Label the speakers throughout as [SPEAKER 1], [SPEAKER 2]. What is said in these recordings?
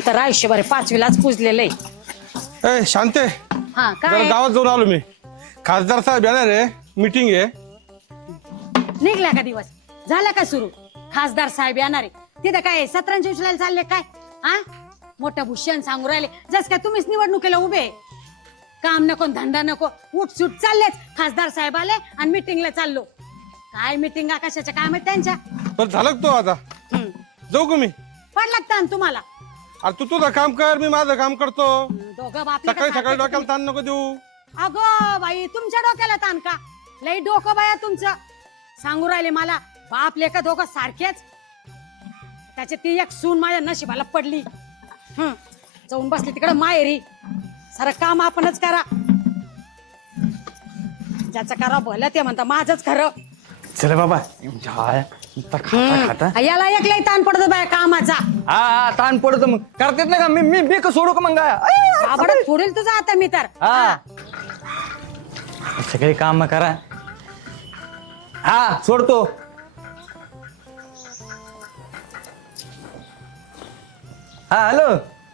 [SPEAKER 1] तर आयुष्यभर 5वीलाच पुजलेलं आहे.
[SPEAKER 2] ए शांते,
[SPEAKER 1] हा
[SPEAKER 2] जरा
[SPEAKER 1] काय
[SPEAKER 2] गावात जाऊन आलो मी. खासदार साहेब येणार आहे, मीटिंग आहे.
[SPEAKER 1] निघला का दिवस? झाला का सुरू? खासदार साहेब येणार आहे तिथं काय सतरांच्या उचलायला चालले काय? हा मोठं भूषण सांगू राहिले जस काय तुम्हीच निवडणुकीला उभे. काम नको धंदा नको, उठसूट चाललेच. खासदार साहेब आले आणि मिटिंगला चाललो. काय मिटिंग कशाच्या काय माहित त्यांच्या.
[SPEAKER 2] पण झालं का तो आता? जाऊ का मी?
[SPEAKER 1] पण लागतं तुम्हाला
[SPEAKER 2] अरे तू तुझं काम कर, मी माझं काम करतो.
[SPEAKER 1] दोघं बाप
[SPEAKER 2] सकाळी सकाळी डोक्याला ताण नको देऊ.
[SPEAKER 1] अगो बाई तुमच्या डोक्याला ताण का? लई डोकं बाया तुमचं. सांगू राहिले मला बाप लेका दोघं सारखेच. त्याची ती एक सून माझ्या नशिबाला पडली. जाऊन बसली तिकडे माहेरी. सारं काम आपणच करा. ज्याचं करा भलं ते म्हणता माझंच खरं.
[SPEAKER 3] चल बाबा खाता
[SPEAKER 1] याला एक लई ताण पडतो बाया कामाचा.
[SPEAKER 3] हा ताण पडतो मग करतेत ना का मी बेक सोडू का मग
[SPEAKER 1] आवडत फोडेल तुझा आता मी तर.
[SPEAKER 3] हा सगळे काम करा. हा सोडतो. हा हॅलो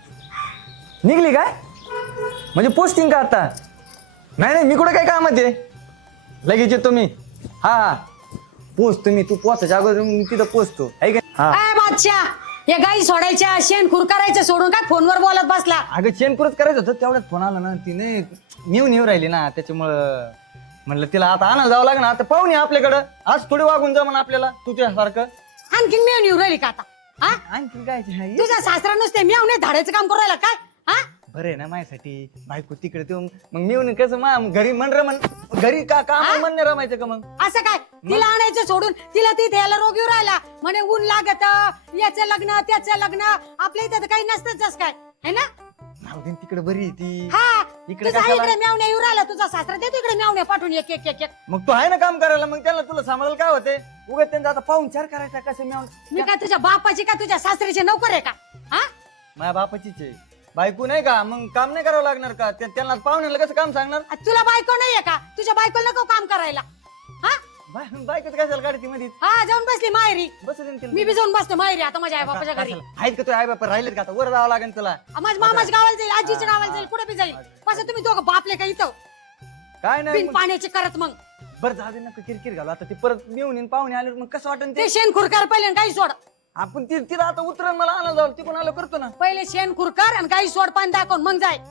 [SPEAKER 3] निघली काय म्हणजे पोस्टिंग का आता? नाही मी कुठे काय काम आहे लगेच येतो मी. हा पोचतो मी, तू पोचायच्या अगोदर मी तिथं पोचतो आहे का? हा
[SPEAKER 1] काय बादशाह या गाई सोडायच्या शेण खुर करायचं सोडून काय फोनवर बोलत बसला?
[SPEAKER 3] अगं चेनपुरच करायचं होतं तेवढ्यात फोन आला ना. तिने नेऊ राहिली ना त्याच्यामुळं म्हणलं तिला आता आणायला जावं लागेल. आता पाहुणे आपल्याकडं आज थोडी वागून जा म्हणून आपल्याला तुझ्यासारखं.
[SPEAKER 1] आणखीन मी येऊन राहिली का आता? हा
[SPEAKER 3] आणखी काय
[SPEAKER 1] तुझा सासरा नुसते मी येऊन धाडायचं काम करू राहिला काय? हा
[SPEAKER 3] बरं आहे ना माझ्यासाठी बायको तिकडे ते मग मी येऊन कसं घरी घरी का काम म्हणणे रमायचं का मग?
[SPEAKER 1] असं काय तिला आणायचं सोडून तिला तिथे यायला रोग येऊ राहिला म्हणे ऊन लागत याचं लग्न त्याचं लग्न. आपल्या इथं तर काही नसतंच काय है ना.
[SPEAKER 3] तिकडे बरी आहे ती.
[SPEAKER 1] हा
[SPEAKER 3] इकडे
[SPEAKER 1] तुझा
[SPEAKER 3] कशाला?
[SPEAKER 1] इकडे मेवण्या येऊ राहिला तुझा सासरा देतो इकडे मेवण्या पाठवून एक एक एक एक.
[SPEAKER 3] मग तू आहे ना काम करायला मग त्याला तुला सांभाळायला काय होते उगाच त्यांचा आता पाहून चार करायचा कसं
[SPEAKER 1] मी काय तुझ्या बापाची का तुझ्या सासऱ्याची नोकर आहे का? हा
[SPEAKER 3] माझ्या बापाचीच आहे बायको नाही का मग काम नाही करावं लागणार का? त्यांना पाहुण्याला कसं काम सांगणार?
[SPEAKER 1] तुला बायको नाहीये का? तुझ्या बायकोला नको काम करायला? हा
[SPEAKER 3] बायकोच कशाला गाडी मध्ये
[SPEAKER 1] हा जाऊन बसली माहेरी.
[SPEAKER 3] बस
[SPEAKER 1] मी बी जाऊन बसतो माहेरी आता माझ्या आई बापाच्या घरी.
[SPEAKER 3] आहेत का तू आई बापा राहिलेत का आता वर जावं लागेल तुला?
[SPEAKER 1] माझ्या मामाच्या गावाला जाईल आजीच्या गावाला जाईल कुठे बी जाईल. कसं तुम्ही दोघं बापले का इथं
[SPEAKER 3] काय नाही
[SPEAKER 1] बिन पाण्याची करत मग
[SPEAKER 3] बरं झाले ना किरकिर घालू आता ते परत येऊन येईन पाहुणे आले मग कसं वाटन ते
[SPEAKER 1] ते शेण खुरकार पहिले काही सोड.
[SPEAKER 3] आपण तिला आता उतरण मला आणायला जाऊ तिकडून आलो करतो ना.
[SPEAKER 1] पहिले शेण खुरकार आणि काही सोड पाणी दाखवून मग जाय.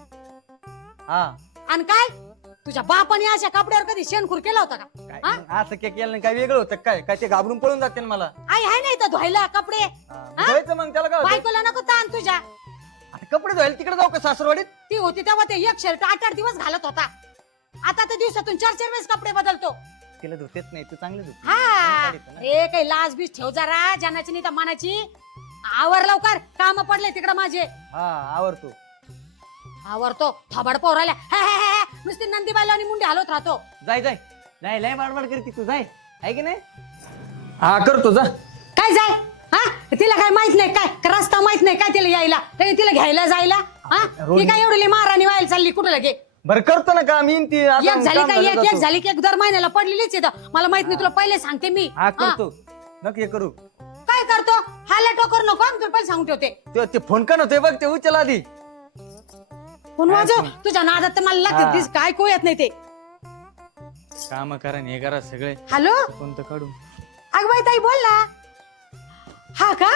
[SPEAKER 3] हा
[SPEAKER 1] आणि काय तुझ्या बापाने अशा कपड्यावर कधी शेण खुर केला होता का?
[SPEAKER 3] काय
[SPEAKER 1] हा?
[SPEAKER 3] मग असं काय केलं नाही काय वेगळं होतं काय काय ते घाबरून पळून जाते ना मला.
[SPEAKER 1] आई आहे नाही तर धुवायला कपडे.
[SPEAKER 3] धुवायचं मग त्याला काय होतं?
[SPEAKER 1] बायकोला नको ताण तुझ्या.
[SPEAKER 3] आता कपडे धुवायला तिकडे जाऊ का सासरवाडीत?
[SPEAKER 1] ती होती तेव्हा ते एक शर्ट 8-8 दिवस घालत होता. आता तर दिवसातून 4-4 वेळेस कपडे बदलतो.
[SPEAKER 3] तिला धुतेच नाही तू चांगले धुते.
[SPEAKER 1] हा रे काही लाज बीज ठेव जरा जनाची नाही तर मनाची. आवर लवकर काम पडले तिकडे माझे.
[SPEAKER 3] हा आवडतो.
[SPEAKER 1] आवरतो थोबाड पोराल्या नुसती नंदीबाईला आणि मुंडी हलवत राहतो.
[SPEAKER 3] जाय जाय जाय लय बाडबाड करते तू जाय आहे की नाही. हा करतो जा.
[SPEAKER 1] काय जाय हा तिला काय माहित नाही काय रस्ता माहित नाही काय तिला यायला तरी तिला घ्यायला जायला. हा ती काय एवढी महाराणी व्हायला चालली कुठे लगे.
[SPEAKER 3] बरं करतो ना काम येईन ती आता
[SPEAKER 1] एक झाली
[SPEAKER 3] काम
[SPEAKER 1] का
[SPEAKER 3] झालं
[SPEAKER 1] एक
[SPEAKER 3] जातो.
[SPEAKER 1] झाली की एक दर महिन्याला पडलेलीच येतं. मला माहित नाही तुला पहिले सांगते मी.
[SPEAKER 3] हा करतो नक्की करू.
[SPEAKER 1] काय करतो हाला टोकर नको तुला पहिले सांगून ठेवते.
[SPEAKER 3] ते फोन का नव्हते बघ ते उचल आधी.
[SPEAKER 1] पण वाजव तुझ्या नादात तर मला लागते काय को येत नाही ते.
[SPEAKER 3] काम करा हे करा सगळे.
[SPEAKER 1] हॅलो
[SPEAKER 3] कोणतं काढू?
[SPEAKER 1] अग बाई ताई बोल ना. हा का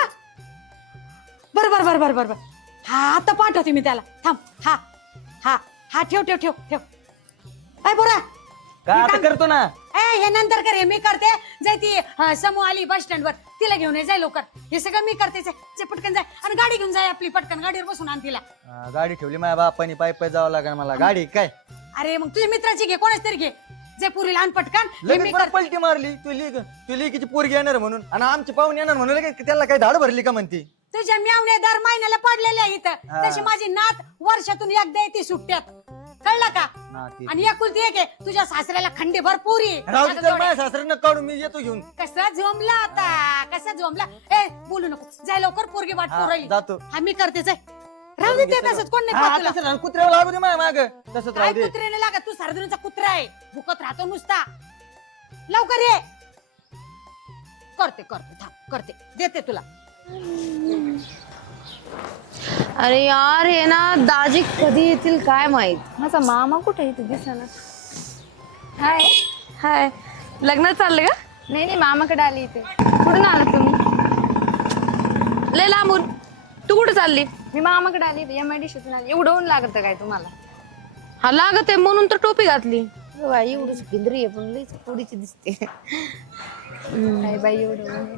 [SPEAKER 1] बर बर बर बर बर बर हा आता पाठवते मी त्याला थांब. हा हा हा ठेव ठेव ठेव ठेव. काय बोरा
[SPEAKER 3] काय आता करतो ना.
[SPEAKER 1] हे नंतर कर हे मी करते. जाय ती समूह आली बस स्टँड वर तिला घेऊन ये जाय लवकर. हे सगळं मी करते जे पटकन जाय आणि गाडी घेऊन जाय आपली पटकन गाडीवर बसून आण तिला.
[SPEAKER 3] गाडी ठेवली माझ्या बापानी पाय पाय जावं लागेल मला गाडी काय.
[SPEAKER 1] अरे मग तुझ्या मित्राची घे कोणाच तरी घे जे पुरीला आण पटकन. हे मी
[SPEAKER 3] लगेच परत पलटी मारली तू लेकीची पोरगी येणार म्हणून आणि आमची पाहुणे येणार म्हणून लगेच त्याला काही धाड भरली का म्हणती.
[SPEAKER 1] तुझ्या म्यावण्या दर महिन्याला पडलेल्या इथं तशी माझी नात वर्षातून एकदा येते सुट्ट्यात कळलं का. आणि एकुलती एक आहे तुझ्या सासऱ्याला खंडीभर पुरी.
[SPEAKER 3] राहू दे तर माझ्या सासऱ्यांना काढून मी येतो घेऊन.
[SPEAKER 1] कसा झोंबला आता कसा झोंबला. ए बोलू नको जाय लवकर पोरगी वाट राहिली.
[SPEAKER 3] जातो
[SPEAKER 1] हा मी करते जाय. राहू दे ते तसंच कोण नाही पाहत तुला.
[SPEAKER 3] कुत्र्याला लागू दे माझ्या माग तसंच
[SPEAKER 1] काय
[SPEAKER 3] राहू दे.
[SPEAKER 1] कुत्र्याने लागत तू सार्वजनिकचा कुत्रा आहे भुकत राहतो नुसता. लवकर ये. करते करते थांब करते देते तुला.
[SPEAKER 4] अरे यार हे ना दाजी कधी येतील काय माहित. माझा मामा कुठे येतो दिसायला.
[SPEAKER 5] हाय.
[SPEAKER 4] हाय, लग्नात चाललंय का?
[SPEAKER 5] नाही मामाकडे आली इथे. कुठून आलात तुम्ही?
[SPEAKER 4] लय लांबून. तू कुठे चालली?
[SPEAKER 5] मी मामाकडे आली MIDC आली. एवढं ऊन लागत काय तुम्हाला?
[SPEAKER 4] हा लागत आहे म्हणून तर टोपी घातली.
[SPEAKER 5] बाई एवढीच पिंजरी आहे पण लईच थोडीची दिसते. काय बाई एवढं ऊन आहे.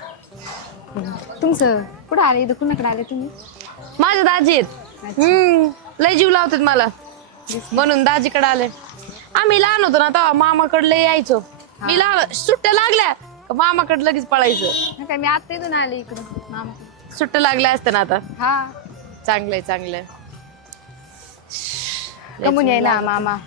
[SPEAKER 5] तुमचं कुठं आले इथं? कुणाकडे आले तुम्ही?
[SPEAKER 4] माझे दाजी आहेत. लय जीव लावतात मला म्हणून दाजीकडे आले. आम्ही लहान होतो ना तेव्हा मामाकडे लय यायचो. मी लहान सुट्ट्या लागल्या का मामाकडे लगेच पळायचं.
[SPEAKER 5] नाही काय मी आता इथून आले इकडे मामाकडे.
[SPEAKER 4] सुट्ट्या लागल्या असत्या ना आता.
[SPEAKER 5] हा
[SPEAKER 4] चांगलंय चांगलंय.
[SPEAKER 5] कमून यायला मामा.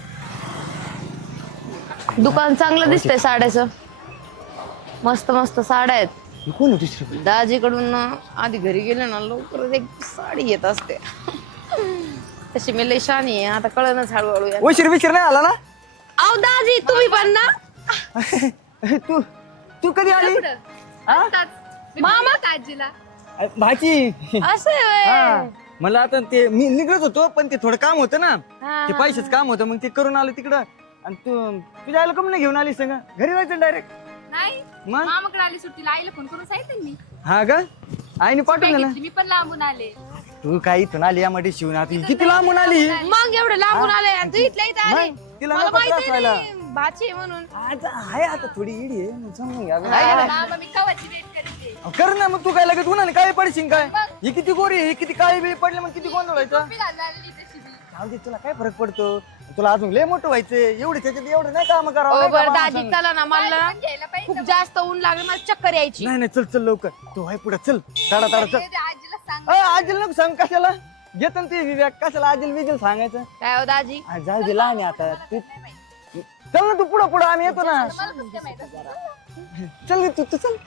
[SPEAKER 4] दुकान चांगलं दिसतंय साड्याचं. मस्त मस्त साड्या आहेत.
[SPEAKER 3] कोण दुसरी?
[SPEAKER 4] दाजीकडून ना आधी घरी गेले ना लवकर एक साडी येत असते. तशी मी लय शानी आहे आता कळणच हळूहळू.
[SPEAKER 3] उशीर बिशीर नाही आला ना?
[SPEAKER 4] अहो दाजी तुम्ही पण ना.
[SPEAKER 3] तू तू कधी आली?
[SPEAKER 4] मामा
[SPEAKER 5] आजीला
[SPEAKER 3] भाची.
[SPEAKER 4] असं आहे व्हय.
[SPEAKER 3] हा मला आता ते मी निघत होतो पण ते थोडं काम होतं ना.
[SPEAKER 4] हा,
[SPEAKER 3] ते पैशाचं काम होतं मग ते करून आलो तिकडं. आणि तू तुझ्या आईला कम नाही घेऊन आली संग? घरी जायचं डायरेक्ट?
[SPEAKER 5] नाही
[SPEAKER 3] मग
[SPEAKER 5] मामाकडे आली सुट्टीला. आईला फोन करून सांगितलं मी.
[SPEAKER 3] हा का? आईने पाठवून दिलं.
[SPEAKER 5] मी पण लांबून आले.
[SPEAKER 3] तू काय इथून आली यामध्ये शिवून आता किती लांबून आली?
[SPEAKER 4] मग एवढं लांबून आले आणि तू इथल्या इथं आले.
[SPEAKER 3] मग तिला
[SPEAKER 4] मला
[SPEAKER 3] नको त्रास
[SPEAKER 4] माहिती
[SPEAKER 3] व्हायला.
[SPEAKER 4] नाही भाची आहे म्हणून.
[SPEAKER 3] आज आहे आता थोडी इडी आहे मग समजून घ्या. आहे का नाही?
[SPEAKER 5] मामा मी कवाची वेट करते.
[SPEAKER 3] अहो, कर ना मग. तू काय लगेच उन्हाने काय पडशील काय? ही किती गोरी आहे, ही किती काळी बी पडली मग किती गोंधळ व्हायचा.
[SPEAKER 5] मी घालून आलेली तशी मी.
[SPEAKER 3] जाऊ दे, तुला काय फरक पडतो? तुला अजून लय मोठं व्हायचंय. एवढे त्याच्यात एवढं नाही काम
[SPEAKER 4] ओ
[SPEAKER 3] करावं.
[SPEAKER 4] बरं दाजी चला ना. मला
[SPEAKER 5] पण घ्यायला पाहिजे.
[SPEAKER 4] खूप जास्त ऊन लागले. मला चक्कर यायची.
[SPEAKER 3] नाही नाही चल चल लवकर. तू आहे पुढे चल. ताडा ताडा चल.
[SPEAKER 5] ते आजीला सांग.
[SPEAKER 3] आजीला नको सांग. कशाला घेत ते विवेक? कशाला आजीला विजील सांगायचं?
[SPEAKER 4] काय हो दाजी?
[SPEAKER 3] जाऊ दे, लहान आहे आता. तू चल ना तू पुढं पुढं. आम्ही येतो ना.
[SPEAKER 5] मला कसं काय माहित असं?
[SPEAKER 3] चल तू तू चल.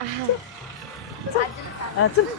[SPEAKER 3] हा, चल.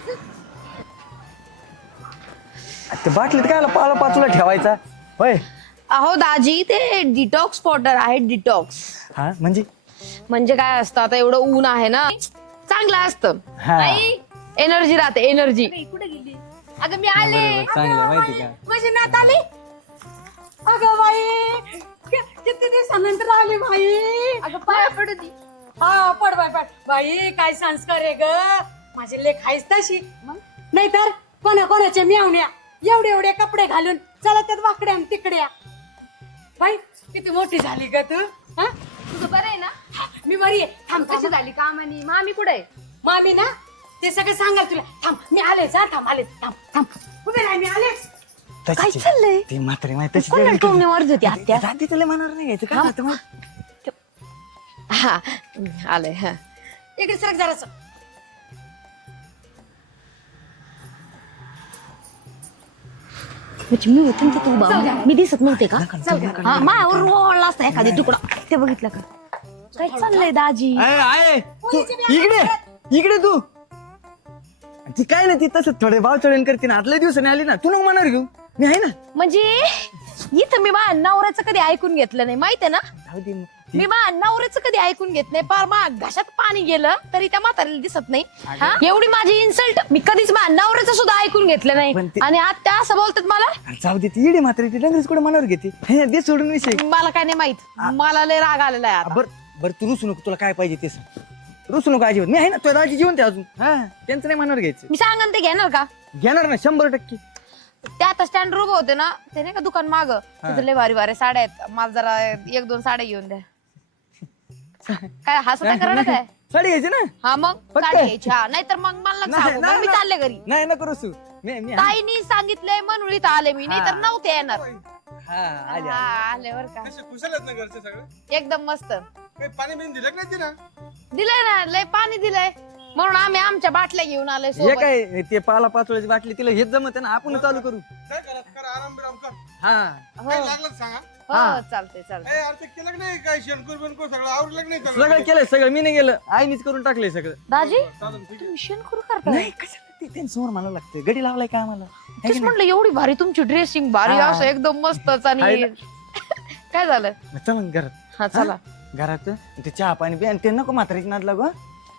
[SPEAKER 3] ते बाटलीत काय पाला पाचूला ठेवायचा होय?
[SPEAKER 4] अहो दाजी ते डिटॉक्स वॉटर आहे. डिटॉक्स
[SPEAKER 3] हा म्हणजे
[SPEAKER 4] काय असतं आता एवढं ऊन आहे ना चांगलं असतं.
[SPEAKER 3] हा
[SPEAKER 4] एनर्जी राहते एनर्जी.
[SPEAKER 5] कुठे गेली? अगं मी आले.
[SPEAKER 3] चांगलं माहिती का?
[SPEAKER 1] माझी नात आली. अगं बाई किती दिवसानंतर आली बाई.
[SPEAKER 5] अगं पाया पडू दे.
[SPEAKER 1] हा पड बाई पड. बाई काय संस्कार आहे ग. माझी लेख आहेस तशी. नाहीतर कोणाच्या म्यावण्या एवढे एवढे कपडे घालून चला त्यात वाकड्या आणि तिकड्या. बाई किती मोठी झाली ग तू. हा
[SPEAKER 5] तुझं बरं आहे ना?
[SPEAKER 1] मी बरी आहे. थांब
[SPEAKER 5] कशी झाली कामानी? मामी कुठे आहे?
[SPEAKER 1] मामी ना ते सगळं सांगाल तुला. थांब मी आलेच. हा थांब आलेच. थांब थांब उभे राह. मी आलेच.
[SPEAKER 4] काय चाललंय?
[SPEAKER 3] ती म्हातारी माहिती तशी
[SPEAKER 4] कोणाला टोमणे मारत होती आत्या?
[SPEAKER 3] रात्री तुला मनावर नाही घ्यायचं का? आता मग
[SPEAKER 4] हा आलंय. हा
[SPEAKER 1] इकडे सरक जरासं.
[SPEAKER 4] म्हणजे मी होते ना तू बाबा मी दिसत नव्हते का? हा मायावर रोळला असता एखादी तुकडा. ते बघितलं का? काय चाललंय दाजी?
[SPEAKER 3] आहे तू इकडे तू. ती काय ना ती तसं थोडे भाव चढण करते ना. आतल्या दिवसाने आली ना. तू नको मनावर घेऊ. मी आहे ना.
[SPEAKER 4] म्हणजे इथं मी माझ्या नवऱ्याचं कधी ऐकून घेतलं नाही माहितीये ना.
[SPEAKER 3] जाऊ दे मग.
[SPEAKER 4] मी माझ्या नवऱ्याचं कधी ऐकून घेत नाही. पार माझ्या घशात पाणी गेलं तरी त्या म्हातारीला दिसत नाही. हा? एवढी माझी इन्सल्ट मी कधीच माझ्या नवऱ्याचं सुद्धा ऐकून घेतलं
[SPEAKER 3] पण
[SPEAKER 4] नाही.
[SPEAKER 3] ते-
[SPEAKER 4] आणि आता असं बोलतात मला.
[SPEAKER 3] अरे जाऊ दे, ती इडी मात्र ती डंगरीच कुठे मनावर घेते. हे दे सोडून विषय.
[SPEAKER 4] मला काय नाही माहित. मला लय राग आलेला आहे आता.
[SPEAKER 3] बर तू रुसू नको. तुला काय पाहिजे ते सांग. रुसू नको अजिबात. मी आहे ना. तुझ्या दाजी जीवन ते अजून. हा त्यांचं नाही मनावर घ्यायचं.
[SPEAKER 4] मी सांगन ते घेणार का?
[SPEAKER 3] घेणार ना 100%.
[SPEAKER 4] ते आता स्टँड उभं होते ना ते नाही का दुकान माग तिथे लय भारी भारी साड्या आहेत. मला जरा 1-2 साड्या घेऊन द्या. काय हसत करा काय?
[SPEAKER 3] साडी घ्यायची ना.
[SPEAKER 4] हा मग
[SPEAKER 3] फक्त?
[SPEAKER 4] साडी घ्यायची. हा नाहीतर मग मला
[SPEAKER 3] नाही,
[SPEAKER 4] सांगू. मग मी
[SPEAKER 3] नाही.
[SPEAKER 4] चालले घरी.
[SPEAKER 3] नाही नको रुसू. मी आहे.
[SPEAKER 4] ताईनी सांगितलंय म्हणून इथं आले मी. नाहीतर
[SPEAKER 3] हा.
[SPEAKER 4] नव्हते येणार.
[SPEAKER 3] हा आली
[SPEAKER 4] हा
[SPEAKER 3] आली.
[SPEAKER 4] आले बर का.
[SPEAKER 2] कसे खुशाल आहेत ना घरचे सगळे?
[SPEAKER 4] एकदम मस्त
[SPEAKER 2] काही पाणी बिन दिलं का नाही तिला?
[SPEAKER 4] दिलंय ना. लय पाणी दिलंय म्हणून आम्ही आमच्या बाटल्या घेऊन आलोय
[SPEAKER 3] हे
[SPEAKER 4] सोबत.
[SPEAKER 3] काय ते पाला पाचोळ्याची बाटली तिला हेच जमत ना. आपण चालू करू.
[SPEAKER 2] काय कर आराम बिराम कर.
[SPEAKER 3] हा
[SPEAKER 2] काय लागलं तर सांगा.
[SPEAKER 4] हो चालतंय चालतंय.
[SPEAKER 2] ए यार ते केलं का नाही काय शेणकूर बिनकूर सगळं आवरलं का नाही
[SPEAKER 3] सगळं केलंय. सगळं मी नाही गेलं. आईनीच करून टाकलंय सगळं.
[SPEAKER 4] दाजी
[SPEAKER 2] चालेल ठीक आहे.
[SPEAKER 4] तुम्ही शेणखोर करताय?
[SPEAKER 3] नाही कशाला ते त्यांच्यासमोर म्हणावं लागतं. गडी लावलाय का आम्हाला? है
[SPEAKER 4] तेच
[SPEAKER 3] की
[SPEAKER 4] म्हटलं एवढी भारी तुमची ड्रेसिंग भारी
[SPEAKER 3] हा.
[SPEAKER 4] असं एकदम मस्तच.
[SPEAKER 3] आहे
[SPEAKER 4] आणि काय झालं?
[SPEAKER 3] नाही? चला ना घरात.
[SPEAKER 4] हा चला.
[SPEAKER 3] घरात ते चहा पाणी बी आणि ते नको म्हातारीची नाद लागू. हा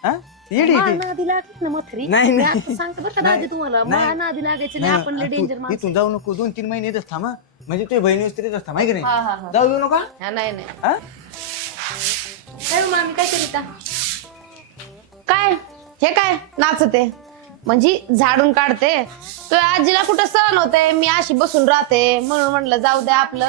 [SPEAKER 3] येडी
[SPEAKER 4] मा
[SPEAKER 3] ती.
[SPEAKER 4] नादी लागली ना मथरी.
[SPEAKER 3] नाही,
[SPEAKER 4] मी
[SPEAKER 3] नाही.
[SPEAKER 4] आता सांगते बरं का दाजी तुम्हाला, मा नादी लागायचं नाही, आपण लय डेंजर माणसं.
[SPEAKER 3] इथून जाऊ नको 2-3 महिने येतच थांबा म्हणजे तुझ्या बहिणी स्त्रीच थांबा की नाही
[SPEAKER 4] हा, हा, हा.
[SPEAKER 3] जाऊ येऊ नका
[SPEAKER 4] हा, नाही नाही.
[SPEAKER 3] हा?
[SPEAKER 4] काय हो मामी, काय करीता? काय हे काय नाचते म्हणजे झाडून काढते. तो आजीला कुठं सहन होते, मी अशी बसून राहते म्हणून म्हणलं जाऊ दे आपलं.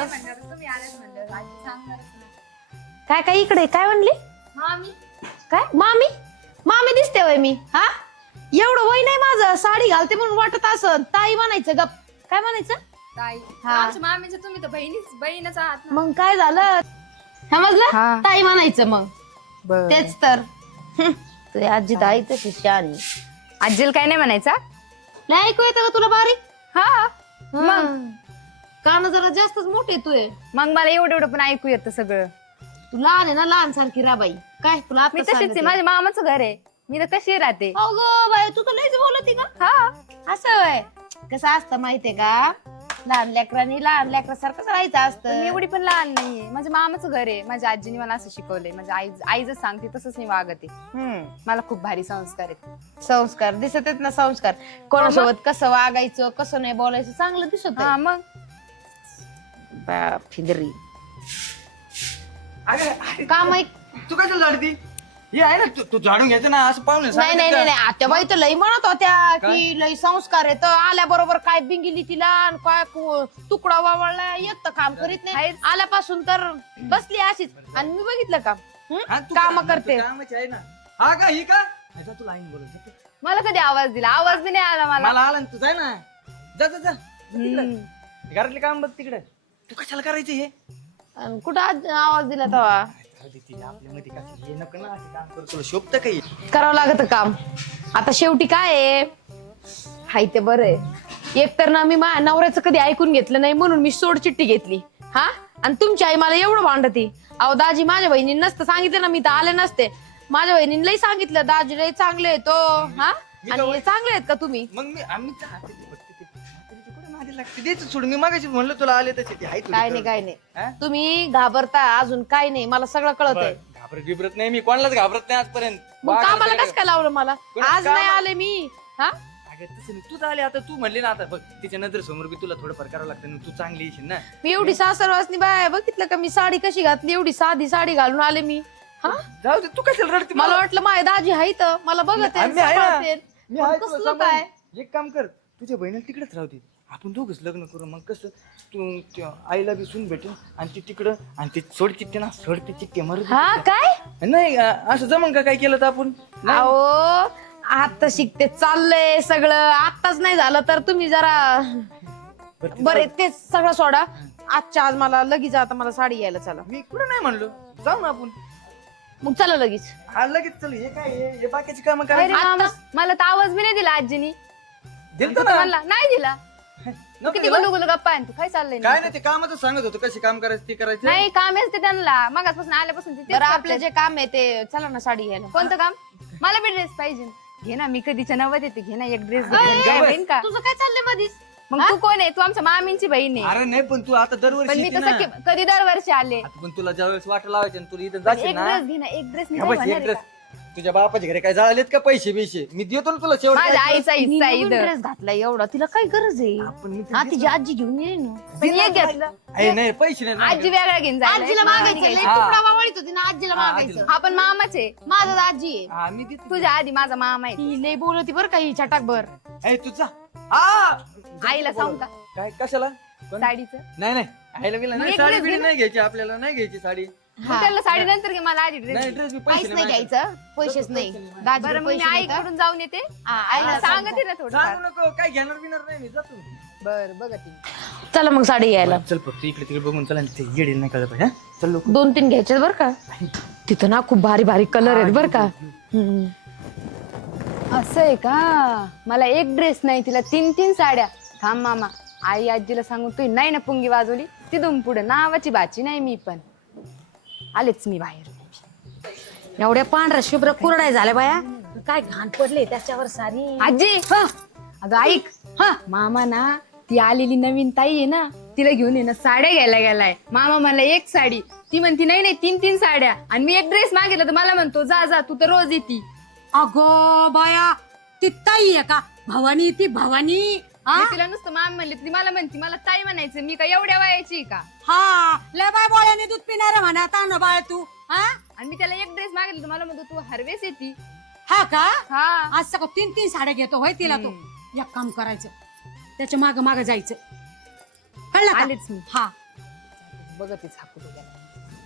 [SPEAKER 4] काय काय इकडे काय म्हणली मामी? काय मामी? मामी दिसते वय मी? हा, एवढं वय नाही माझं, साडी घालते म्हणून वाटत असं. ताई म्हणायचं गप. काय म्हणायचं?
[SPEAKER 6] ताई
[SPEAKER 4] हा.
[SPEAKER 6] आमच्या मामीच्या तुम्ही तर बहीणच आहात ना.
[SPEAKER 4] मग काय झालं समजलं?
[SPEAKER 5] हा.
[SPEAKER 4] ताई म्हणायचं मग.
[SPEAKER 5] बर
[SPEAKER 4] तेच तर तुझी आजी तर आई तशी शहाणी.
[SPEAKER 5] आजीला काय नाही म्हणायचा.
[SPEAKER 4] नाही ऐकू येतं का तुला बारीक?
[SPEAKER 5] हा
[SPEAKER 4] मग कान जरा जास्तच मोठे तुये.
[SPEAKER 5] मग मला एवढं एवढं पण ऐकू येतं सगळं.
[SPEAKER 4] तू लहान आहे ना, लहान सारखी राबाई. काय तुला आता
[SPEAKER 5] मी तशीच आहे,
[SPEAKER 4] सांगते.
[SPEAKER 5] माझ्या मामाचं घर आहे, मी तर कशी राहते.
[SPEAKER 4] अगं बाई तू तर लयच बोलती का?
[SPEAKER 5] हा
[SPEAKER 4] असं वय कसं असतं माहितीये का, लहान लेकरांनी लहान लेकरासारखंच राहायचं
[SPEAKER 5] पण मी
[SPEAKER 4] असतं.
[SPEAKER 5] एवढी पण लहान नाहीये, माझ्या मामाचं घर आहे. माझ्या आजीने मला असं शिकवलंय, माझ्या आई जर सांगते तसंच मी वागते. मला खूप भारी संस्कार आहेत.
[SPEAKER 4] संस्कार दिसत आहेत ना, संस्कार कोणासोबत कसं वागायचं कसं नाही बोलायचं चांगलं दिसत
[SPEAKER 5] हा मग
[SPEAKER 4] फिदरी
[SPEAKER 3] अगं
[SPEAKER 4] काम ऐक.
[SPEAKER 3] तू काय झाडती हे आहे ना तू झाडून घ्यायचं ना असं पाहुणे
[SPEAKER 4] नाही नाही नाही नाही, आत्या बाई तर लई म्हणत होत्या की लई संस्कार आहे. तर आल्या बरोबर काय बिंगिली तिला आणि काय तुकडा वावळला, एक तर काम करीत नाही. आल्यापासून तर बसली अशीच. आणि मी बघितलं का काम करते.
[SPEAKER 3] कामाची आहे ना. हा का ही का जा तुला आईन बोलत
[SPEAKER 5] मला कधी आवाज दिला? आवाज बी नाही आला मला.
[SPEAKER 3] मला आला ना तू जाय ना जा जा जा तिकडे घरातले काम बघ तिकडे. तू कशाला करायचं हे
[SPEAKER 4] आणि कुठं आवाज दिला तेव्हा?
[SPEAKER 3] आपल्या मध्ये कसं हे नको ना असं काम करू तुला शोभत काही
[SPEAKER 4] करावं लागत काम. आता शेवटी काय आहे, हाय ते बरं आहे. एक तर ना मी माझ्या नवऱ्याचं कधी ऐकून घेतलं नाही म्हणून मी सोड चिठ्ठी घेतली. हा, आणि तुमची आई मला एवढं भांडती. अहो दाजी माझ्या बहिणीने नसतं सांगितलं ना मी तर आले नसते. माझ्या बहिणीने लई सांगितलं दाजी लई चांगले आहे तो. हा, आणि चांगले आहेत का तुम्ही?
[SPEAKER 3] मग मी आम्ही द्यायचं सोडून मी मागाशी म्हणलं तुला आले तसे ते आहे
[SPEAKER 4] काय नाही काय
[SPEAKER 3] हा?
[SPEAKER 4] नाही, तुम्ही घाबरता अजून काय नाही, मला सगळं कळतंय.
[SPEAKER 3] घाबरत बिबरत नाही मी कोणालाच घाबरत नाही आजपर्यंत.
[SPEAKER 4] मग कामाला कसं काय लावलं मला?
[SPEAKER 3] कोणाचं
[SPEAKER 4] आज नाही
[SPEAKER 3] काम?
[SPEAKER 4] आले मी. हा,
[SPEAKER 3] अगं तसं नाही, तूच आले आता. तू म्हणली ना आता बघ तिच्या नजर समोर बी तुला थोडंफार करावं लागतं ना. तू चांगली येशील ना.
[SPEAKER 4] मी एवढी सासरवासनी बाय बघितलं का मी साडी कशी घातली, एवढी साधी साडी घालून आले मी. हा,
[SPEAKER 3] जाऊ दे तू कशाला रडते
[SPEAKER 4] मला वाटलं माझ्या दाजी आहे तर मला बघत आहे,
[SPEAKER 3] आम्ही आहे ना.
[SPEAKER 4] सांभाळते.
[SPEAKER 3] मी आहे
[SPEAKER 4] पण
[SPEAKER 3] तुला
[SPEAKER 4] कसलं काय?
[SPEAKER 3] सांभाळून. एक काम कर तुझ्या बहिणीला तिकडेच राहू दे. आपण दोघच लग्न करू. मग कसं तू त्या आईला बी सून भेटेल आणि ती तिकडं आणि ते सोड चिठ्ठी ना सोड ती चिठ्ठी मर
[SPEAKER 4] हा काय?
[SPEAKER 3] नाही असं जमन का काय केलं तर आपण नाही.
[SPEAKER 4] अहो आता शिकते चाललंय सगळं. आताच नाही झालं तर तुम्ही जरा बरे ते सगळं सोडा. आजच्या आज मला लगेच आता मला साडी यायला चला.
[SPEAKER 3] मी कुठं नाही म्हणलो जाऊ ना आपण.
[SPEAKER 4] मग चला लगेच.
[SPEAKER 3] हा लगेच चल. हे काय हे बाकीची कामं
[SPEAKER 5] अरे
[SPEAKER 3] करायची
[SPEAKER 5] मामा, मला तर आवाज बी नाही दिला आजीनी.
[SPEAKER 3] दिलतो ना.
[SPEAKER 5] मला नाही दिला.
[SPEAKER 3] नको
[SPEAKER 5] किती
[SPEAKER 3] दिला?
[SPEAKER 5] गुलू गुलू गप्पा आहे तू, काय चाललंय
[SPEAKER 3] काय
[SPEAKER 5] नेमकं?
[SPEAKER 3] नाही ते कामाचं सांगत होतो कशी काम करायचं ते करायचं.
[SPEAKER 5] नाही काम असते त्यांना मगाचपासून आल्यापासून ते तेच
[SPEAKER 4] बरं आपलं
[SPEAKER 5] करतात.
[SPEAKER 4] जे काम आहे ते चला ना साडी घ्यायला.
[SPEAKER 5] कोणतं काम? मला बी ड्रेस पाहिजे. घे ना, मी कधीच्या नवत येते. घे ना एक ड्रेस
[SPEAKER 3] ए,
[SPEAKER 5] काय होईन का?
[SPEAKER 4] तुझं काय चाललंय मधीच?
[SPEAKER 5] मग तू कोण आहे? तू आमच्या मामींची बहीण आहे.
[SPEAKER 3] अरे नाही पण तू आता
[SPEAKER 5] पण
[SPEAKER 3] दरवर्षी
[SPEAKER 5] मी
[SPEAKER 3] येते
[SPEAKER 5] तसं
[SPEAKER 3] ना.
[SPEAKER 5] कधी दरवर्षी आले.
[SPEAKER 3] आता पण तुला ज्यावेळेस वाट लावायची तुला इथं
[SPEAKER 5] पण
[SPEAKER 3] जाशील
[SPEAKER 5] एक
[SPEAKER 3] ना.
[SPEAKER 5] ड्रेस घे ना, एक ड्रेस
[SPEAKER 3] ह्या बघ, एक ड्रेस तुझ्या बापाच्या घरी काय जळालेत का पैसे बिशे मी देतो ना तुला शेवट.
[SPEAKER 5] माझ्या आईचा
[SPEAKER 4] मी
[SPEAKER 5] हिस्सा
[SPEAKER 4] नवीन
[SPEAKER 5] इथं.
[SPEAKER 4] ड्रेस घातला एवढा, तिला काय गरज आहे?
[SPEAKER 3] आपण मी
[SPEAKER 4] हा तिची आजी घेऊन येईल ना.
[SPEAKER 5] पण एक घेतलं.
[SPEAKER 3] नाही पैसे नाही
[SPEAKER 5] आजी वेगळा घेऊन जायला.
[SPEAKER 4] आजीला मागायचं लय
[SPEAKER 3] हा.
[SPEAKER 4] तुकडा वावळीत होती ना आजीला मागायचं.
[SPEAKER 5] हा पण मामाचे.
[SPEAKER 4] माझा आजी आहे.
[SPEAKER 3] हा मी देतो.
[SPEAKER 5] तुझ्या आधी माझा मामा आहे.
[SPEAKER 4] ती लय बोलती बरं का ही छटाकभर.
[SPEAKER 3] ए तुझा आ
[SPEAKER 5] आईला सांगू का
[SPEAKER 3] काय कशाला कोण?
[SPEAKER 5] साडीचं?
[SPEAKER 3] नाही नाही आईला बिला नाही
[SPEAKER 5] एक
[SPEAKER 3] साडी
[SPEAKER 5] dress
[SPEAKER 3] बिडी
[SPEAKER 5] घे ना.
[SPEAKER 3] नाही घ्यायची आपल्याला नाही घ्यायची साडी.
[SPEAKER 5] मग त्याला साडी नंतर घे, मला आधी
[SPEAKER 3] नाही
[SPEAKER 5] ड्रेस.
[SPEAKER 3] ड्रेस बी
[SPEAKER 4] काहीच
[SPEAKER 3] पैसे
[SPEAKER 4] नाही
[SPEAKER 3] नाही
[SPEAKER 4] घ्यायचं, पैसेच नाही. दाजी
[SPEAKER 5] बरं मग मी आईकडून जाऊन येते.
[SPEAKER 4] आईला
[SPEAKER 5] सांगते ना थोडं.
[SPEAKER 3] सांगू नको काय घेणार बिणार नाही मी जातो.
[SPEAKER 5] बर बघते.
[SPEAKER 4] चला मग साडी घ्यायला.
[SPEAKER 3] चल फक्त इकडे तिकडे बघून चला ते येडील नाही कळत पाहिजे. चल लोक
[SPEAKER 4] 2-3 घ्यायचे बरं का. तिथं ना खूप भारी भारी कलर आहेत बरं का.
[SPEAKER 5] असं आहे का? मला एक ड्रेस नाही, तिला 3-3 साड्या. थांब मामा, आई आजीला सांगून तू नाही ना पुंगी वाजवली तिथून पुढे नावाची बाची नाही मी पण. आलेच मी बाहेर.
[SPEAKER 1] एवढ्या पांढऱ्या शुभ्र कुरडाय झाल्या बाया, काय घाण पडले त्याच्यावर सारी.
[SPEAKER 5] आजी अगं ऐक.
[SPEAKER 1] हा
[SPEAKER 5] मामा ना ती आलेली नवीन ताई आहे ना, तिला घेऊन ये ना साड्या घ्यायला गेलाय. मामा मला एक साडी, ती म्हणती नाही नाही 3-3 साड्या. आणि मी एक ड्रेस मागितला तर मला म्हणतो जा जा तू तर रोज येती.
[SPEAKER 1] अगो बाया ती ताई आहे का? भवानी ती भवानी हा?
[SPEAKER 5] मी तिला नुसतं माम म्हणले ती मला म्हणती मला ताई म्हणायचं. मी का एवढ्या वयाची का?
[SPEAKER 1] हा लय बाय बोळ्याने दूध पिणार म्हणा तान बाळ तू हा
[SPEAKER 5] आणि मी त्याला एक ड्रेस मागितला तर मला म्हणतो तू हरवेस येती.
[SPEAKER 1] हा का?
[SPEAKER 5] हा
[SPEAKER 1] आज सगळं 3-3 साड्या घेतो होय तिला तो. एक काम करायचं त्याच्या माग माग जायचं कळलं का?
[SPEAKER 5] आलेच मी.
[SPEAKER 1] हा
[SPEAKER 5] बघतच हाकू तो त्याला.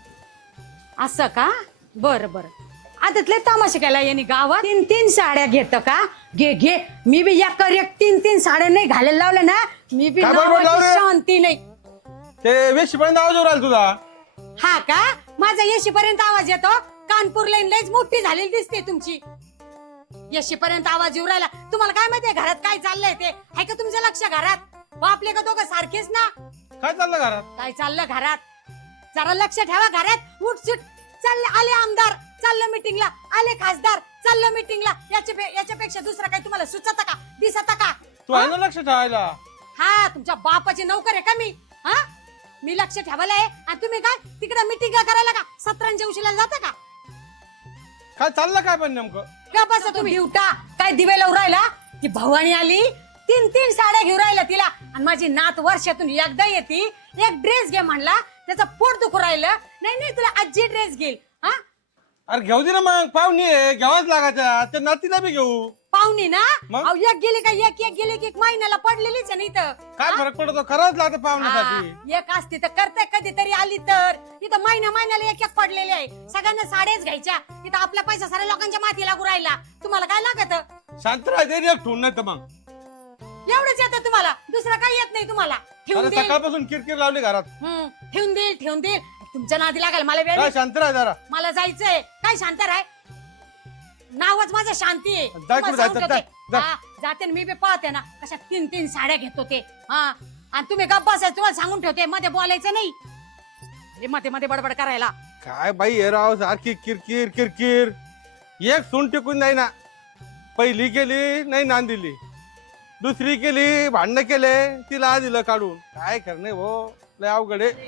[SPEAKER 1] असं का? बर बर आतातले तमाशे केला यांनी गावात 3-3 साड्या घेत का? घे घे मी बी एक 3-3 साड्या नाही घालायला लावल्या ना मी बी
[SPEAKER 2] काय बडबड
[SPEAKER 1] नावाची
[SPEAKER 2] लावलंय?
[SPEAKER 1] शांती नाही.
[SPEAKER 2] ते वेशीपर्यंत आवाज येऊ राहिला तुला.
[SPEAKER 1] हा का? माझा येशीपर्यंत आवाज येतो. कानपूर लाईन लयच मोठी झालेली दिसते तुमची. येशीपर्यंत आवाज येऊ राहिला. तुम्हाला काय माहितीये घरात काय चाललंय ते? आहे का तुमचं लक्ष घरात? बापले का दोघं सारखेच ना?
[SPEAKER 2] काय चाललं घरात?
[SPEAKER 1] काय चाललं घरात? जरा लक्ष ठेवा घरात. उठसूट चालले आले आमदार चाललं मीटिंगला, आले खासदार चाललं मीटिंगला. याच्यापेक्षा दुसरं काही तुम्हाला सुचत का? दिसत का?
[SPEAKER 2] तू आहे ना लक्ष ठेवायला.
[SPEAKER 1] हा तुमच्या बापाची नोकर आहे का मी? हा मी लक्ष ठेवायला आहे आणि तुम्ही काय तिकडे मीटिंग करायला का? सत्रांच्या उशिला जाता का?
[SPEAKER 2] काय चाललं काय पण नेमकं?
[SPEAKER 1] का बस तुम्ही उठा काय दिवे लावून राहिला? ती भवानी आली 3-3 साड्या घेऊन राहिला तिला आणि माझी नात वर्षातून एकदा येते. एक ड्रेस घे म्हणला त्याचं पोट दुखू राहिलं. नाही नाही तुला आजी ड्रेस घेईल. हा
[SPEAKER 2] अरे घेऊ दे ना मग, पाहुणी आहे घ्यावाच लागायच्या. त्या नातीला बी घेऊ.
[SPEAKER 1] पाहुणी ना
[SPEAKER 2] मग?
[SPEAKER 1] अहो, एक गेली का एक गेली की एक महिन्याला पडलेलीच आहे ना इथं.
[SPEAKER 2] काय फरक पडतो? खरंच लागतं पाहुण्यासाठी.
[SPEAKER 1] हा, एक असती तर करते कधीतरी आली तर. इथं महिन्याला एक पडलेले आहे. सगळ्यांना साड्याच घ्यायच्या. इथं आपला पैसा साऱ्या लोकांच्या माथी लागू राहिला. तुम्हाला काय लागत?
[SPEAKER 2] शांत राहायचं एक ठेवून नाही तर मग.
[SPEAKER 1] एवढंच येतं तुम्हाला, दुसरं काही येत नाही तुम्हाला. ठेवून
[SPEAKER 2] अरे
[SPEAKER 1] देईल
[SPEAKER 2] सकाळपासून किरकिर लावली घरात.
[SPEAKER 1] ठेवून देईल तुमच्या नादी लागाल. मला वेळ
[SPEAKER 2] काय
[SPEAKER 1] नाही.
[SPEAKER 2] शांत राहा जरा.
[SPEAKER 1] मला जायचंय. काय शांत राय? नावच माझं शांती आहे.
[SPEAKER 2] कुठं
[SPEAKER 1] तुम्हाला
[SPEAKER 2] जायचं?
[SPEAKER 1] सांगतो ते.
[SPEAKER 2] जा.
[SPEAKER 1] हा, जाते ना मी बी पाहते ना कशा 3-3 साड्या घेतो ते. हा आणि तुम्ही गप्प बसायचं. तुम्हाला सांगून ठेवते मध्ये बोलायचं नाही. मध्ये मध्ये बडबड करायला.
[SPEAKER 2] काय बाई हे राव सारखी किरकिर किरकिर. एक सून टिकून नाही ना. पहिली केली नाही नांद दिली, दुसरी केली भांडणं केले तिला दिलं काढून. काय करणे हो, लय अवघड आहे.